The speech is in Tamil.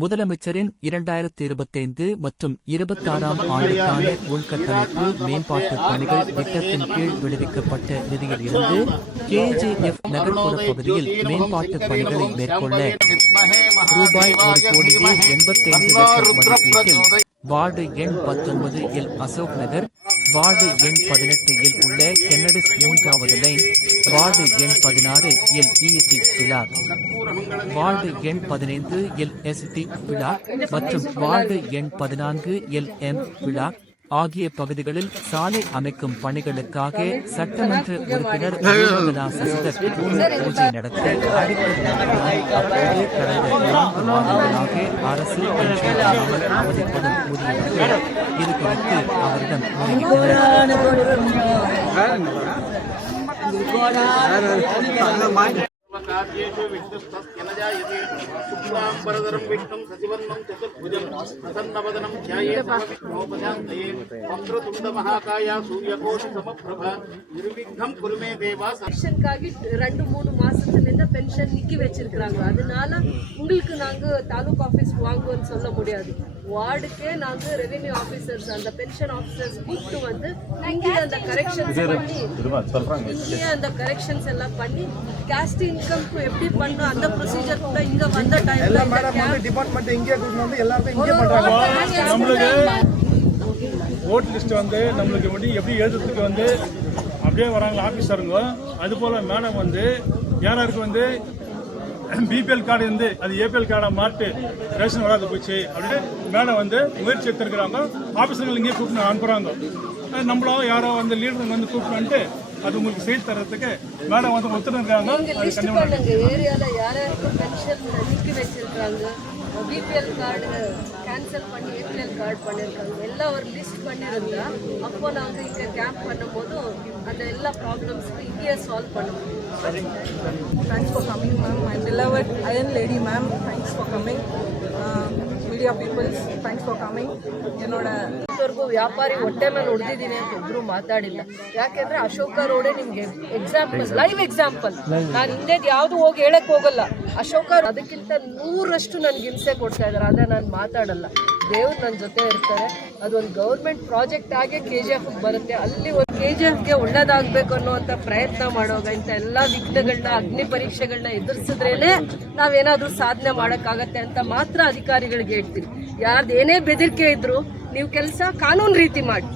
முதலமைச்சரின் 2025 மற்றும் 26ஆம் ஆண்டுக்கான உள்கட்டமைப்பு மேம்பாட்டு பணிகள் திட்டத்தின் கீழ் விடுவிக்கப்பட்ட நிதியில் இருந்து KGF நகர்ப்புற பகுதியில் மேம்பாட்டு பணிகளை மேற்கொள்ள ரூபாய் 1,85,00,000 மதிப்பீட்டில் வார்டு எண் 19 இல் அசோக் நகர், வார்டு எண் 18 இல் உள்ள கென்னடிஸ் 3வது லைன், வார்டு எண் 16 இல் ET பிளாக், வார்டு எண் 15 இல் ST பிளாக் மற்றும் வார்டு எண் 14 இல் M பிளாக் ஆகிய பகுதிகளில் சாலை அமைக்கும் பணிகளுக்காக சட்டமன்ற உறுப்பினர் சசிதர் பூஜை நடத்த அடிக்கல் நாட்டினார். அப்போது கடந்த 4 மாதங்களாக அரசு அவதிப்படும் ஊதியர்கள் இது குறித்து அவரிடம் முறையிட்டனர். कार्येषु विष्णुस्तस्यनजायते शुक्लाम्बरधरं विष्णुं सचिवन्नं चतुर्भुजं प्रसन्नवदनं ध्यायेत् सर्वविघ्नोपशान्तये वक्रतुण्डमहाकाय सूर्यकोटिसमप्रभा निर्विघ्नं कुरु मे देवा. பென்ஷனுக்காக 2-3 மாசத்துலேருந்து பென்ஷன் நிக்கி வச்சிருக்காங்க. அதனால உங்களுக்கு நாங்க தாலுக் ஆபீஸ் வாங்குவோம்னு சொல்ல முடியாது. வார்டுக்கே நாங்க ரெவென்யூ ஆபீசர்ஸ் அந்த பென்ஷன் ஆபீசர்ஸ் கூப்பிட்டு வந்து இங்கே அந்த கரெக்ஷன்ஸ் எல்லாம் பண்ணி காஸ்ட் இன்கம்க்கு எப்படி பண்ணணும் அந்த ப்ரொசீஜர் கூட இங்க வந்த டைம்ல டிபார்ட்மெண்ட் இங்கே வந்து எல்லாரும் இங்கே பண்றாங்க. நம்மளுக்கு ஓட் லிஸ்ட் வந்து நம்மளுக்கு எப்படி எழுதுறதுக்கு வந்து அப்படியே வராங்க ஆபீசருங்க. அது போல மேடம் வந்து யாராருக்கு வந்து பிபிஎல் கார்டு இருந்து அது ஏபிஎல் கார்டை மாட்டு ரேஷன் வராது போச்சு அப்படின்னு மேடம் வந்து முயற்சி எடுத்துருக்குறாங்க. ஆபீசர்கள் இங்கே கூப்பிட்டு அனுப்புறாங்க. நம்மளோ யாரோ வந்து லீடருங்க வந்து கூப்பிட்டு அது உங்களுக்கு செய்து தர்றதுக்கு மேடம் வந்து ஒத்துருக்காங்க. ஏரியால யாராருக்கு பென்ஷன் நிக்கி வச்சிருக்காங்க, பிபிஎல் கார்டு கேன்சல் பண்ணி ஏபிஎல் கார்டு பண்ணியிருக்காங்க எல்லாம் ஒரு லிஸ்ட் பண்ணியிருந்தா அப்போ நாங்கள் இங்கே கேம்ப் பண்ணும்போது அந்த எல்லா ப்ராப்ளம்ஸும் இங்கேயே சால்வ் பண்ண முடியும். Thanks for coming, ma'am. My beloved Iron Lady, ma'am. Thanks for coming. Media people, thanks for coming. என்னோட ವ್ಯಾಪಾರಿ ಹೊಟ್ಟೆ ಮೇಲೆ ಹೊಡೆದಿದ್ದೀನಿ ಅಂತ ಒಬ್ರು ಮಾತಾಡಿಲ್ಲ. ಯಾಕೆಂದ್ರೆ ಅಶೋಕ ರೋಡೇ ನಿಮ್ಗೆ ಎಕ್ಸಾಂಪಲ್, ಲೈವ್ ಎಕ್ಸಾಂಪಲ್. ನಾನು ಹಿಂದೆ ಯಾವ್ದು ಹೋಗಿ ಹೇಳಕ್ ಹೋಗಲ್ಲ. ಅಶೋಕ ಅದಕ್ಕಿಂತ 100ರಷ್ಟು ನನ್ಗೆ ಹಿಂಸೆ ಕೊಡ್ತಾ ಇದಾರೆ. ಆದ್ರೆ ನಾನು ಮಾತಾಡಲ್ಲ. ದೇವ್ರು ನನ್ನ ಜೊತೆ ಇರ್ತಾರೆ. ಅದೊಂದು ಗೌರ್ಮೆಂಟ್ ಪ್ರಾಜೆಕ್ಟ್ ಆಗಿ KGF ಬರುತ್ತೆ. ಅಲ್ಲಿ ಒಂದು KGFಗೆ ಒಳ್ಳೇದಾಗಬೇಕು ಅನ್ನುವಂಥ ಪ್ರಯತ್ನ ಮಾಡುವಾಗ ಇಂಥ ಎಲ್ಲ ವಿಘ್ನಗಳನ್ನ ಅಗ್ನಿ ಪರೀಕ್ಷೆಗಳನ್ನ ಎದುರಿಸಿದ್ರೇನೆ ನಾವೇನಾದ್ರೂ ಸಾಧನೆ ಮಾಡೋಕ್ಕಾಗತ್ತೆ ಅಂತ ಮಾತ್ರ ಅಧಿಕಾರಿಗಳಿಗೆ ಹೇಳ್ತೀನಿ. ಯಾರ್ದು ಏನೇ ಬೆದರಿಕೆ ಇದ್ರು ನೀವು ಕೆಲಸ ಕಾನೂನು ರೀತಿ ಮಾಡಿ.